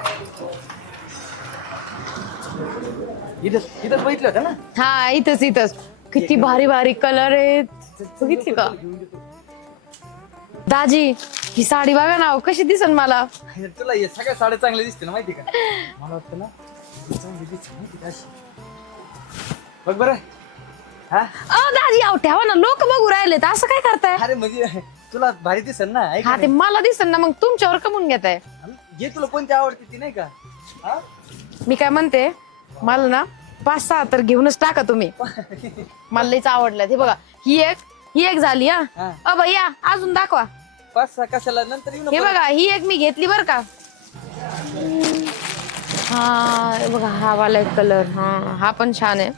[SPEAKER 3] इथंच बघितलं होतं ना.
[SPEAKER 4] हा इथंच किती भारी भारी कलर आहेत. बघितली का दाजी? ही साडी बघा ना कशी दिसन मला.
[SPEAKER 3] तुला हे सगळ्या साड्या चांगल्या दिसते ना माहिती का? मला वाटतं ना ही चांगली दिसते माहिती का अशी. बघ बरं. हा
[SPEAKER 4] अ दाजी आव ठेवा ना, लोक बघू राहिले तर असं काय करताय?
[SPEAKER 3] अरे म्हणजे तुला भारी दिसेल ना. ऐक
[SPEAKER 4] हा
[SPEAKER 3] ना.
[SPEAKER 4] ते मला दिसन ना, मग तुमच्यावर कमून घेताय.
[SPEAKER 3] जे तुला कोणती आवडते ती नाही का? हा?
[SPEAKER 4] मी काय म्हणते, मला ना 5-6 तर घेऊनच टाका तुम्ही. मला लईच आवडलं. हे बघा ही एक झाली.
[SPEAKER 3] हा.
[SPEAKER 4] हा भैया अजून दाखवा.
[SPEAKER 3] 5-6 कशाला नंतर येऊ
[SPEAKER 4] हे
[SPEAKER 3] ना.
[SPEAKER 4] बघा ही एक मी घेतली बर का. हा हे बघा हा वाला एक कलर. हा पण छान आहे.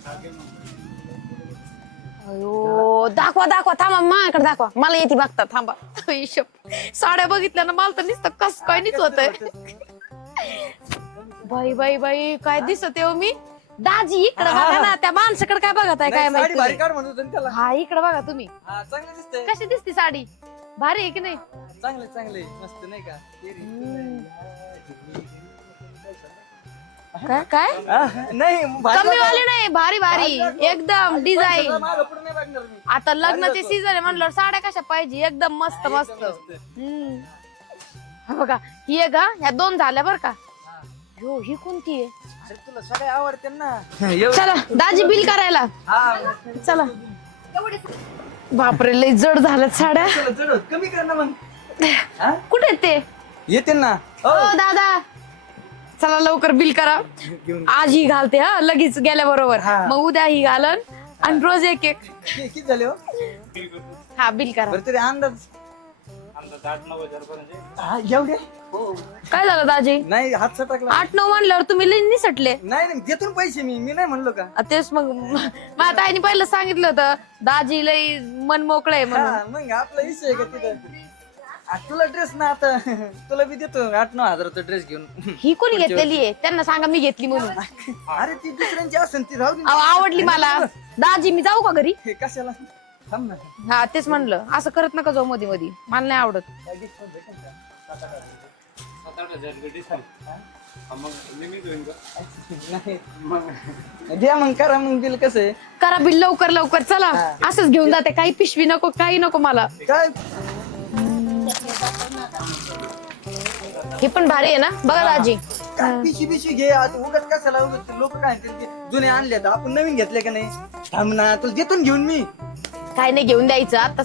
[SPEAKER 4] अयो दाखवा थांबा माझ्याकडे दाखवा. मला येते बघता थांबा. साड्या बघितल्या ना मला तर नुसतं कस काय नीच होतंय. बाई काय दिसत आहे हो मी. दाजी इकडे बघा ना, त्या माणसाकडे काय बघत आहे काय
[SPEAKER 3] नाही, साडी भारी
[SPEAKER 4] माहिती.
[SPEAKER 3] काढ म्हणत होतो ना त्याला.
[SPEAKER 4] हा इकडे बघा तुम्ही.
[SPEAKER 3] हा चांगली दिसते.
[SPEAKER 4] कशी दिसते साडी? भारी आहे की नाही?
[SPEAKER 3] चांगले मस्त नाही का?
[SPEAKER 4] काय
[SPEAKER 3] नाही भारी
[SPEAKER 4] कमीवाले नाही, भारी एकदम डिझाईन.
[SPEAKER 3] मागं पुढं नाही बघणार मी.
[SPEAKER 4] आता लग्नाचे सीझन आहे म्हणलं साड्या कशा पाहिजे एकदम मस्त. हा बघा ही एक. ह्या 2 झाल्या बर का. हो ही कोणती आहे?
[SPEAKER 3] अरे तुला सगळ्या आवडते ना.
[SPEAKER 4] चला दाजी बिल करायला
[SPEAKER 3] हा
[SPEAKER 4] चला. बापरे लई जड झाल्यात साड्या.
[SPEAKER 3] चला, चला, कमी कर ना मग. हा?
[SPEAKER 4] कुठे आहेत ते?
[SPEAKER 3] येते ना.
[SPEAKER 4] ओ दादा चला लवकर बिल करा. आज ही घालते हा लगेच गेल्याबरोबर.
[SPEAKER 3] हा.
[SPEAKER 4] मग उद्या ही घालन आणि रोज एक
[SPEAKER 3] किती झाले हो?
[SPEAKER 4] हा बिल करा.
[SPEAKER 3] बरं तरी अंदाज 8-9 एवढे?
[SPEAKER 4] काय झालं दाजी?
[SPEAKER 3] नाही हातचा टाकला.
[SPEAKER 4] 8-9 म्हणल्यावर तुम्ही लई निसटले.
[SPEAKER 3] नाही देतो पैसे मी नाही म्हणलो का?
[SPEAKER 4] तेच मग माझ्या ताईने पहिलं सांगितलं होतं दाजी लई मन मोकळं आहे म्हणून.
[SPEAKER 3] हा, मग आपला विषय आहे का तिथं? तुला ड्रेस ना आता तुला बी देतो 8-9 हजाराचा ड्रेस घेऊन.
[SPEAKER 4] ही कोणी घेतलेली आहे? त्यांना सांगा मी घेतली म्हणून.
[SPEAKER 3] अरे ती दुसऱ्यांची असेल ती राहू दे.
[SPEAKER 4] अहो, आवडली मला. दाजी मी जाऊ का घरी?
[SPEAKER 3] हे कशाला? थांब ना.
[SPEAKER 4] हा तेच म्हणलं असं करत नका जाऊ मध्ये मला नाही आवडत.
[SPEAKER 3] द्या मग करा मग तिला कसं आहे
[SPEAKER 4] करा बिल लवकर लवकर चला असंच घेऊन जाते काही पिशवी नको काही नको मला
[SPEAKER 3] काय
[SPEAKER 4] हे पण भारी आहे ना बघा दाजी
[SPEAKER 3] काय पिशी घे आता उगाच कशाला उगाच लोक काय म्हणतील ते जुने आणले तर आपण नवीन घेतले का नाही थांब ना तुला देतो घेऊन मी
[SPEAKER 4] काय नाही घेऊन द्यायचं आता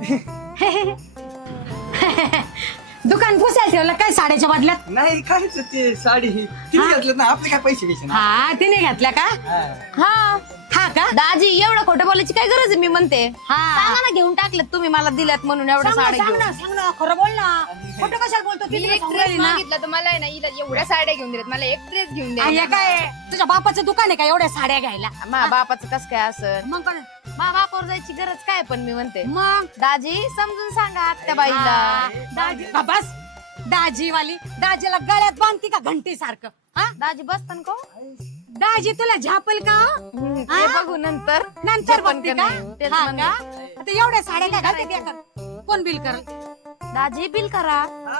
[SPEAKER 1] दुकान पुसायला ठेवलं काय साड्याच्या बदल्यात?
[SPEAKER 3] नाही कायच ते साडी तिने घेतलं ना आपले काय पैसे घ्यायचे ना
[SPEAKER 1] हा तिने घेतल्या का?
[SPEAKER 4] हा
[SPEAKER 1] हा का?
[SPEAKER 4] दाजी एवढं खोटं बोलायची काय गरज आहे मी म्हणते
[SPEAKER 1] हा.
[SPEAKER 4] सांगा ना घेऊन टाकलेत तुम्ही मला दिल्यात म्हणून एवढ्या
[SPEAKER 1] सांग
[SPEAKER 4] साड्या
[SPEAKER 1] ना,
[SPEAKER 4] घेऊन
[SPEAKER 1] सांग ना खरं बोल ना. खोटं कशाला बोलतो
[SPEAKER 6] मी
[SPEAKER 1] ती तुला
[SPEAKER 6] एक
[SPEAKER 1] सांगून
[SPEAKER 6] ड्रेस
[SPEAKER 1] राहिली ना.
[SPEAKER 6] मागितला तर मला आहे ना हिला एवढ्या साड्या घेऊन दिल्यात मला एक ड्रेस घेऊन द्या
[SPEAKER 1] आणि हे काय तुझ्या बापाचं दुकान आहे का एवढ्या साड्या घ्यायला?
[SPEAKER 4] मा बापाचं कस काय असं
[SPEAKER 1] मग कोण?
[SPEAKER 4] मा बापावर जायची गरज काय पण मी म्हणते
[SPEAKER 1] मग
[SPEAKER 4] दाजी समजून सांगा आत्या बाईला
[SPEAKER 1] हा, दाजी बस दाजीवाली दाजीला गळ्यात बांधती का घंटी सारखं? हा
[SPEAKER 4] दाजी बसतान को
[SPEAKER 1] दाजी तुला झापल का?
[SPEAKER 4] ते बघू नंतर
[SPEAKER 1] नंतर
[SPEAKER 4] जे पण
[SPEAKER 1] बघते
[SPEAKER 4] का
[SPEAKER 1] का?
[SPEAKER 4] नाही, तेच
[SPEAKER 1] हा
[SPEAKER 4] म्हणते.
[SPEAKER 1] का? आता एवढ्या साड्या काय घालते त्या कर? कोण बिल करल?
[SPEAKER 4] दाजी बिल करा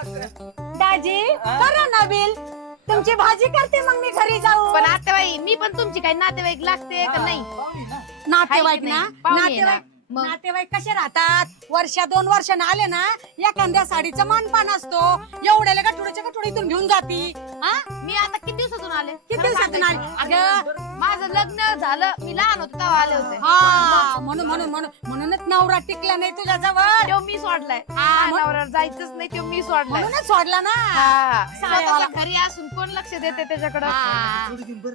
[SPEAKER 1] दाजी करा ना बिल. तुमची भाजी करते मग मी घरी जाऊ.
[SPEAKER 4] पण आत्याबाई मी पण तुमची काही नातेवाईक लागते का नाही
[SPEAKER 1] नातेवाईक
[SPEAKER 4] आहे की
[SPEAKER 1] ना
[SPEAKER 4] नाही? पाहुणे आहे ना.
[SPEAKER 1] नातेवाईक
[SPEAKER 4] मग?
[SPEAKER 1] नातेवाईक कसे राहतात? वर्षा 2 वर्षाने आले ना एखाद्या साडीचा मानपान असतो एवढ्याला गठुड्याच्या गठुडीतून घेऊन जाती. हा
[SPEAKER 4] मी आता किती दिवसातून आले
[SPEAKER 1] किती दिवसातून आली? अगं
[SPEAKER 4] माझं लग्न झालं मी लहान होते तेव्हा आले होते
[SPEAKER 1] हा म्हणूनच नवरा टिकला नाही तुझ्या जवळ.
[SPEAKER 4] तो मी सोडलाय
[SPEAKER 1] हा, मग?
[SPEAKER 4] नवऱ्यावर जायचंच नाही तो मी सोडलाय
[SPEAKER 1] म्हणूनच सोडला ना.
[SPEAKER 4] हा.
[SPEAKER 1] साड्यावाला.
[SPEAKER 4] स्वतःच्या घरी असून कोण लक्ष देते त्याच्याकडे
[SPEAKER 1] हा.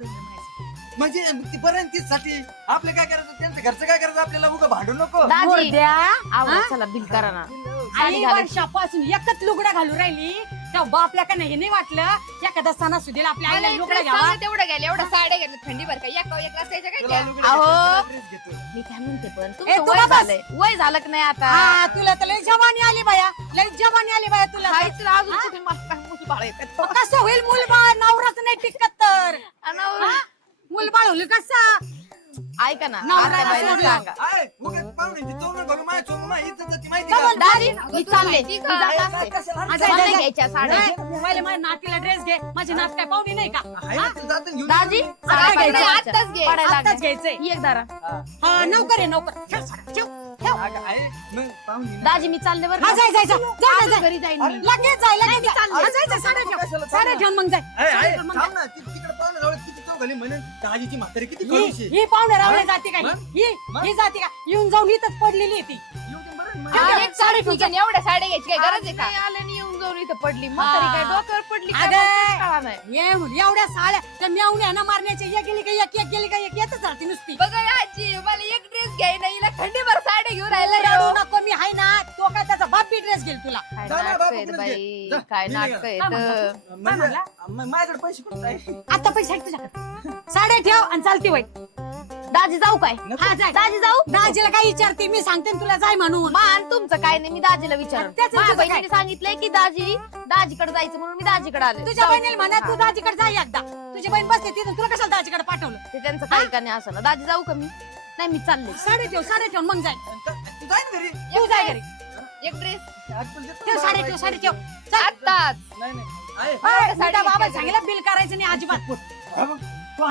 [SPEAKER 3] म्हणजे ती बरं तीसाठी आपलं काय करायचं त्यांचं घरचं काय करायचं आपल्याला उगा भांडू नको
[SPEAKER 4] दाजी
[SPEAKER 1] मुर्द्या.
[SPEAKER 4] आहो,
[SPEAKER 1] हा?
[SPEAKER 4] चला बिल करा ना
[SPEAKER 1] आई
[SPEAKER 4] घालायची.
[SPEAKER 1] वर्षापासून एकच लुगडा घालू राहिली तेव्हा बापल्या का नाही नाही वाटलं एखादा सणासुदीला आपल्या
[SPEAKER 6] मला
[SPEAKER 1] आईला
[SPEAKER 6] एक
[SPEAKER 1] लुगडा
[SPEAKER 6] dress
[SPEAKER 1] घ्यावा.
[SPEAKER 6] सांगा तेवढं घ्यायला एवढ्या साड्या घेतल्या थंडी भर का एक असायच्या काय त्या?
[SPEAKER 4] अहो.
[SPEAKER 3] ड्रेस घेतो
[SPEAKER 4] मी काय म्हणते पण
[SPEAKER 1] ए,
[SPEAKER 4] तुमचं
[SPEAKER 1] तू
[SPEAKER 4] वय
[SPEAKER 1] बस.
[SPEAKER 4] झालंय वय झालं की नाही आता
[SPEAKER 1] हा तुला तर लई जवानी आली बाया लई जवानी आली बाया तुला
[SPEAKER 4] हाय तुला अजून कुठे मला मुलबाळ येतात.
[SPEAKER 1] मग कसं होईल मुलबाळ नवराच नाही टिकत तर
[SPEAKER 4] अनवरा.
[SPEAKER 1] मुलबाळ होईल कसं?
[SPEAKER 4] ऐका ना
[SPEAKER 1] नवऱ्याला
[SPEAKER 4] आत्याबाईला
[SPEAKER 1] सोडलं.
[SPEAKER 4] सांगा
[SPEAKER 3] आय उगाच पाहुण्यांची तोंड घालून माझ्या चोरून माझी इज्जत जाती माहिती
[SPEAKER 1] चल,
[SPEAKER 3] का
[SPEAKER 4] दाजी मी चालले
[SPEAKER 6] ती
[SPEAKER 4] मी
[SPEAKER 6] का?
[SPEAKER 4] जात
[SPEAKER 3] काय
[SPEAKER 4] असते.
[SPEAKER 3] कशाला?
[SPEAKER 1] जा, जा,
[SPEAKER 4] मला
[SPEAKER 1] जा.
[SPEAKER 4] घ्यायच्या साड्या
[SPEAKER 1] नाही, पहिले माझ्या नातीला ड्रेस घे माझी नात काय पाहुणी नाही का?
[SPEAKER 3] आहे ना, तिला जाताना घेऊन
[SPEAKER 4] दाजी
[SPEAKER 3] ये.
[SPEAKER 4] साड्या
[SPEAKER 1] आता
[SPEAKER 4] पाहिजे
[SPEAKER 1] घ्यायचं,
[SPEAKER 4] आजच्या.
[SPEAKER 6] आत्ताच घे.
[SPEAKER 4] पडायला
[SPEAKER 1] आत्ताच
[SPEAKER 4] लागल्या.
[SPEAKER 1] घ्यायचंय.
[SPEAKER 4] एक दारा
[SPEAKER 1] हा नौकर आहे नौकर ठेव साड्या, ठेव ठेव.
[SPEAKER 3] अगं, आहे. मग पाहुणी ना.
[SPEAKER 4] दाजी मी चालले बरं
[SPEAKER 1] हा
[SPEAKER 4] का?
[SPEAKER 1] जाय जाय जाय जाय,
[SPEAKER 4] आज
[SPEAKER 1] जाय
[SPEAKER 4] घरी जाईन मी
[SPEAKER 1] लगेच जाय लगेच जाय.
[SPEAKER 4] चालले.
[SPEAKER 1] हा, जाय जाय साड्या ठेव
[SPEAKER 3] कशाला
[SPEAKER 1] साड्या ठेवून मग जाय
[SPEAKER 3] आहे, आहे.
[SPEAKER 1] साड्या ठेवून मग
[SPEAKER 3] थांब
[SPEAKER 1] जाय.
[SPEAKER 3] ना, तिकडे पाहुणे जवळ किती चौघाली म्हणून दाजीची म्हातारी किती
[SPEAKER 1] ही
[SPEAKER 3] करूशी.
[SPEAKER 1] ही पाहुणे रावळे जाते का
[SPEAKER 3] मग?
[SPEAKER 1] ही जाते का येऊन जाऊन इथंच पडलेली आहे ती.
[SPEAKER 3] येऊ दे बरं, मग.
[SPEAKER 1] ठेव, ठेव,
[SPEAKER 6] एक साडी ठीक आहे एवढ्या साड्या घ्यायची काय गरज आहे का?
[SPEAKER 4] आज नाही आले आणि येऊन जाऊन इथं पडली म्हातारी काय डोक्यावर पडली काय
[SPEAKER 1] अगं.
[SPEAKER 4] मला तेच कळा नाही
[SPEAKER 1] ये मुली, एवढ्या साड्या त्या मेवण्या ना मारण्याच्या एक गेली का एक गेली का एक येतच राहते नुसती.
[SPEAKER 6] बघा या आजी मला एक ड्रेस घ्यायला हिला थंडी भर साड्या घेऊन राहिला
[SPEAKER 1] रडू
[SPEAKER 6] ह्यो.
[SPEAKER 1] नको मी हाय ना तो काय त्याचा बाप बी ड्रेस घेईल तुला.
[SPEAKER 4] काय
[SPEAKER 3] जा ना,
[SPEAKER 4] नाटकं
[SPEAKER 3] बाबा,
[SPEAKER 4] आहेत
[SPEAKER 3] पुढे
[SPEAKER 4] बाई
[SPEAKER 3] घे. जा,
[SPEAKER 4] काय
[SPEAKER 3] मी
[SPEAKER 4] नाटकं
[SPEAKER 3] नाही
[SPEAKER 4] आहेत
[SPEAKER 3] म्हणजे, माझ्याकडे पैसे कुठे आहे?
[SPEAKER 1] आता पैसे आहेत तुझ्याकडे साड्या ठेव आणि चालती वय.
[SPEAKER 4] दाजी जाऊ काय
[SPEAKER 1] हा जाय
[SPEAKER 4] दाजी जाऊ
[SPEAKER 1] दाजीला काय विचारते मी सांगते ना तुला जाय म्हणून.
[SPEAKER 4] मान तुमचं काय नाही मी दाजीला विचार
[SPEAKER 1] त्याचं
[SPEAKER 4] माझ्या
[SPEAKER 1] तुझं
[SPEAKER 4] बहिणीने सांगितलंय की दाजीकडे जायचं म्हणून मी दाजीकडे आले
[SPEAKER 1] तुझ्या
[SPEAKER 4] जाऊ.
[SPEAKER 1] बहिणीला म्हणा तू दाजीकडे जाय एकदा. तुझी बहीण बसते तिथून तुला कशाला दाजीकडे पाठवलं?
[SPEAKER 4] ते त्यांचं काही का नाही असं ना दाजी जाऊ का मी नाही मी चालले
[SPEAKER 1] साड्या ठेव मग जाय.
[SPEAKER 3] तू जाय ना घरी.
[SPEAKER 1] तू जाय घरी
[SPEAKER 6] एक ड्रेस
[SPEAKER 3] आज तुला देतो
[SPEAKER 1] ठेव
[SPEAKER 3] ना
[SPEAKER 1] साड्या
[SPEAKER 3] बाबा.
[SPEAKER 1] ठेव साड्या ठेव. चल.
[SPEAKER 6] आत्ताच
[SPEAKER 3] नाही, नाही. आहे.
[SPEAKER 1] ओय,
[SPEAKER 6] साड्या
[SPEAKER 1] मी त्या बाबा
[SPEAKER 6] घेतल्या
[SPEAKER 1] सांगितलं बिल करायचं नाही अजिबात.
[SPEAKER 3] हा, मग. तो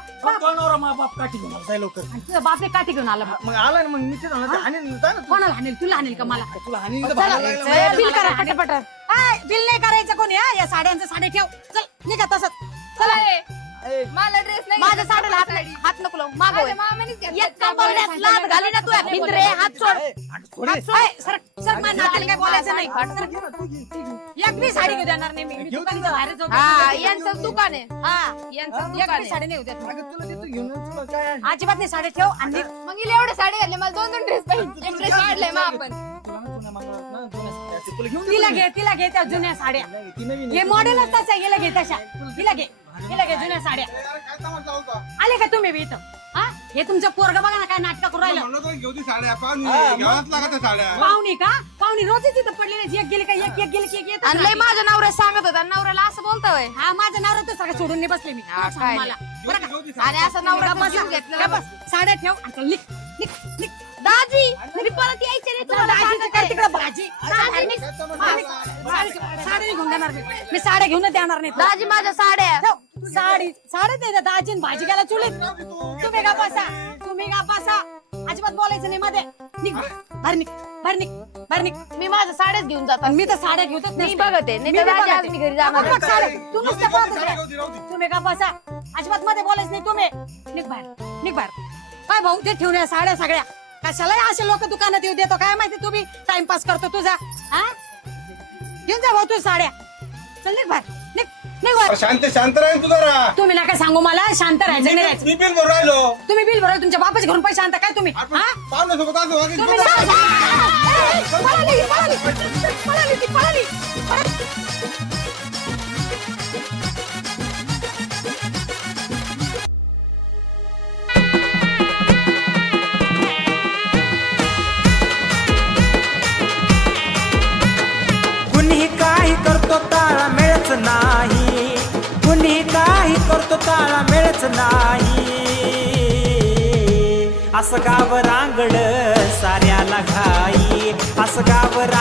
[SPEAKER 3] नवरा मा बाप काठी घेऊन आला, जाय लवकर.
[SPEAKER 1] आणि तुझा बापे काठी घेऊन आला मग.
[SPEAKER 3] मग आला ना मग मी ते झालं हाणीन जा ना तू.
[SPEAKER 1] कोणाला हाणेल तुला हाणेल का मला?
[SPEAKER 3] तुला हाणीन तर
[SPEAKER 1] चला,
[SPEAKER 3] भांडायला लागलं.
[SPEAKER 1] चल, बिल करा पटापट. आय, बिल नाही करायचं कोणी हा? या साड्यांचं साडे ठेव चल निघा तसंच.
[SPEAKER 6] चला
[SPEAKER 3] ए,
[SPEAKER 6] मला ड्रेस नाही
[SPEAKER 4] माझ्या
[SPEAKER 6] घ्यायचा,
[SPEAKER 4] साडीला हात
[SPEAKER 6] साडी.
[SPEAKER 4] हात नको लावू मागं
[SPEAKER 6] माझ्या
[SPEAKER 4] वळ.
[SPEAKER 6] मामानेच घेतल्या.
[SPEAKER 4] एक कंबरड्यात लाथ घाली ना तू भिंद्रे हात सोड
[SPEAKER 3] ए, अगं, थोडी.
[SPEAKER 1] आय, सर सर माझ्या नात्याला काय बोलायचं नाही.
[SPEAKER 3] तू घे ना, तू घे, तू घे.
[SPEAKER 1] एक बी साडी घेऊ देणार नाही मी. मी
[SPEAKER 3] घेऊ दे
[SPEAKER 1] दुकानाच्या
[SPEAKER 3] ना.
[SPEAKER 1] बाहेरच जाऊ
[SPEAKER 4] हा
[SPEAKER 1] देणार.
[SPEAKER 4] यांचं दुकान आहे
[SPEAKER 1] हा
[SPEAKER 4] यांचं
[SPEAKER 3] हा,
[SPEAKER 1] एक
[SPEAKER 4] दुकान
[SPEAKER 1] बी
[SPEAKER 4] आहे
[SPEAKER 1] साडी नाही घेऊ देत.
[SPEAKER 3] अगं, तुला देतो घेऊन तुला काय आहे?
[SPEAKER 1] अजिबात नाही साडी ठेव आणि निघ.
[SPEAKER 6] मग हिला एवढ्या साड्या घातल्या मला 2-2 ड्रेस पाहिजे एक ड्रेस काढलाय मग आपण
[SPEAKER 3] तुला ना जुन्या मंगळात ना, जुन्या साड्या असतील. तुला घेऊन
[SPEAKER 1] तिला
[SPEAKER 3] देतो
[SPEAKER 1] तिला घे त्या जुन्या साड्या.
[SPEAKER 3] मी. ती नवीन
[SPEAKER 1] हे
[SPEAKER 3] आहे.
[SPEAKER 1] मॉडेलच तसं आहे. हिला घे तशा हिला घे जुन्या साड्या.
[SPEAKER 2] ए, अरे काय तमाशा होता?
[SPEAKER 1] आले का तुम्ही बी इथं? हा हे तुमचं पोरग बघा ना काय नाटक करून राहिलं.
[SPEAKER 2] म्हणलं तर घेऊ ती साड्या पाहुणे
[SPEAKER 3] हा, मग.
[SPEAKER 2] घ्यावाच लागत आहे साड्या.
[SPEAKER 1] पाहुणी का पाहुणी रोजच इथं पडली नाही. एक गेली का एक गेली की एक येतच
[SPEAKER 4] आणि लय
[SPEAKER 1] राहते.
[SPEAKER 4] माझ्या नवऱ्या सांगत होता नवऱ्याला असं बोलतोय
[SPEAKER 1] हा माझं नाव तर सगळं सोडून नाही बसले मी.
[SPEAKER 4] हा,
[SPEAKER 1] सांग
[SPEAKER 4] काय
[SPEAKER 1] मला.
[SPEAKER 2] घेऊ ती
[SPEAKER 4] आणि असं नवरा
[SPEAKER 1] गप्प
[SPEAKER 4] जीव
[SPEAKER 1] बसा.
[SPEAKER 4] घेतलेला
[SPEAKER 1] गप्प बस. साड्या ठेव आता निघ निघ निघ
[SPEAKER 4] दाजी मी परत यायचे नाही तुम्हाला
[SPEAKER 1] दाजीचं काय तिकडं भाजी साडी घेऊन देणार मी साड्या घेऊन देणार नाही
[SPEAKER 4] दाजी माझ्या साड्या
[SPEAKER 1] साडी दे दाजी भाजी घ्यायला चुलीत तुम्ही का बसा अजिबात बोलायचं नाही मध्ये निघ बाहेर निघ
[SPEAKER 4] मी माझ्या साड्याच घेऊन जातो
[SPEAKER 1] आणि मी तर साड्या घेऊतच
[SPEAKER 4] मी बघते नाही तर दाजी आज मी घरी जाणार
[SPEAKER 1] बघ साड्या. तू नुसतं पाहतच राह. तुम्ही का बसा अजिबात मध्ये बोलायचं नाही तुम्ही निघ बाहेर काय भाऊ ते ठेवून या साड्या सगळ्या कशाला असे लोक दुकानात येऊ देतो काय माहिती तुम्ही टाइमपास करतो तुझा हा घेऊन जा भाऊ तू साड्या चल निघ बाहेर निघ बाहेर.
[SPEAKER 2] शांत राहील तू जरा
[SPEAKER 1] तुम्ही नका सांगू मला शांत राहायचं नाही राहायचं
[SPEAKER 2] मी बिल भरून राहिलो
[SPEAKER 1] तुम्ही बिल भरा तुमच्या बापाच्या घरून पैसे आणता काय तुम्ही हा
[SPEAKER 2] पाहुण्यासोबत असं वागायचं
[SPEAKER 1] तुम्ही
[SPEAKER 2] का?
[SPEAKER 1] पळाली.
[SPEAKER 7] कुणी काही करतो ताळा मिळच नाही, कुणी काही करतो ताळा मिळच नाही. असं गाव रांगड साऱ्याला घाई, असं गाव